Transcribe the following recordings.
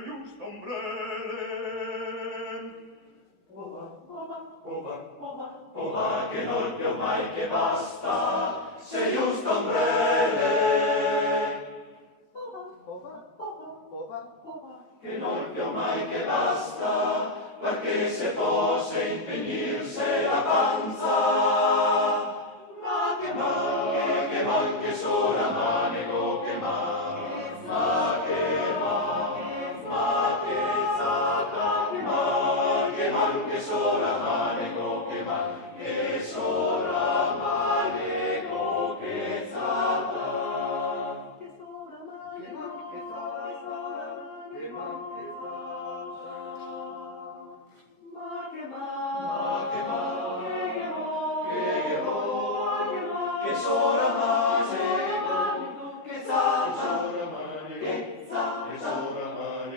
just ombrelle. Ova, che non più mai che basta, se just ombrelle. Che non più mai che basta, perché se possa impegnirse la panza. Ma che mal, che sola manego, che mal, ma che zata, che sola manego, che mal, che sola manego, che zata. Che sola manego, che zata, che mal, che zata. Ma che mal, che sola manego, che zata,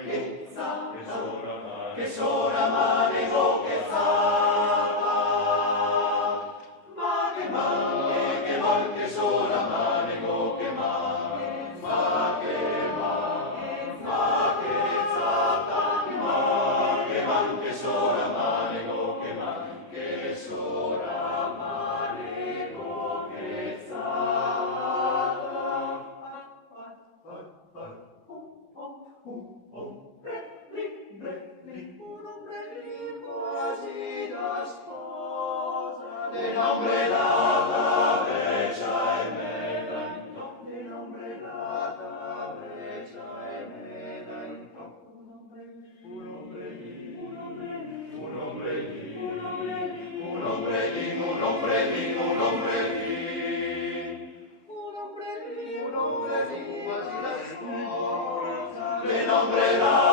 che zata, che sola manego, che zata. Ma che mal, che sola manego, che mal, ma che zata, che sola manego, che mal, che sola manego, che zata. Un ombrellino quasi da sposa, dell'ombrellata breccia e medento, dell'ombrellata breccia e medento. Un ombrellino, un ombrellino, un ombrellino, un ombrellino, un ombrellino, quasi da sposa, dell'ombrellata